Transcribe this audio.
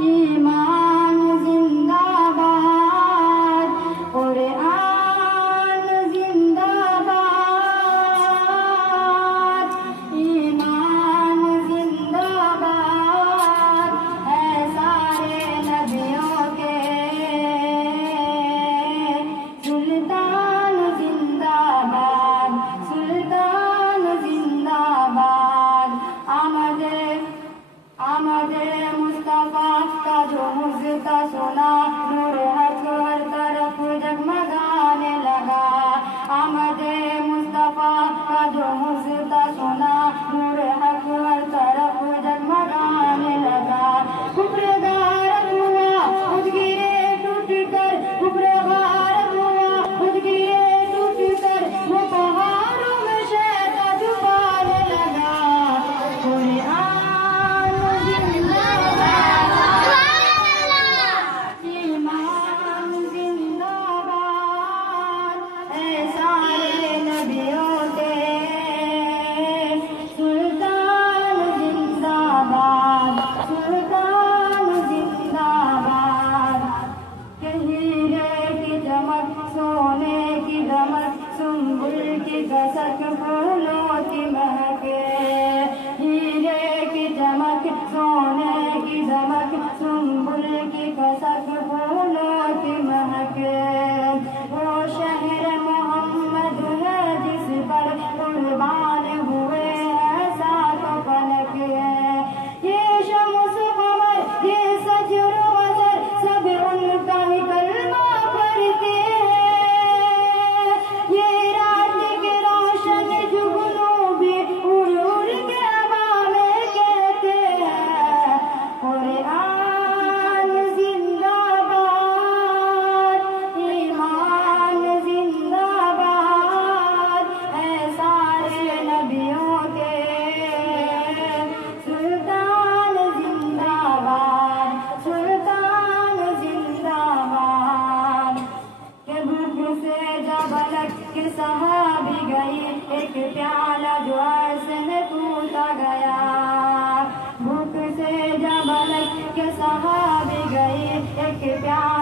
ईमान जिंदाबाद, कुरान जिंदाबाद, ईमान जिंदाबाद है सारे नबियों के। सुल्तान जिंदाबाद, सुल्तान जिंदाबाद। आमदे मुस्तफा का जो मुझका सुना, नूर हक हर तरफ जगमगाने लगा। आमदे मुस्तफा का जो मुझका सुना, नूर हक हर तरफ जगमगाने लगा। कुफ्र गारत हुआ खुद गिरे टूट कर, कुफ्र गारत हुआ खुद गिरे टूट कर, वो पहाड़ों में शैतान छुपाने लगा। कुरान जिंदाबाद, ईमान जिंदाबाद है सारे नबियों के। सुल्तान जिंदाबाद, सुल्तान जिंदाबाद। हीरे की चमक, सोने की दमक, सुंबुल की कसक, फूलों की महके। हीरे की चमक, सोने की दमक, सुंबुल की कसक, फूलों की महके। वो शहर मोहम्मद है जिस पर कुर्बान हुए हैं सातों फलक। ये शम्स कमर, ये सजर वजर, सब उनका ही कलमा पढ़ते हैं। ये रात के रोशन जुगनू भी उड़ उड़ के हवा में कहते हैं। कुरान जिंदाबाद, ईमान जिंदाबाद है सारे नबियों के। सुल्तान जिंदाबाद, सुल्तान जिंदाबाद। के भूख से जब अलग के सहाबी गई, एक प्याला जो अर्श में टूटा गया। भूख से जब अलग के सहाबी गई, एक प्याला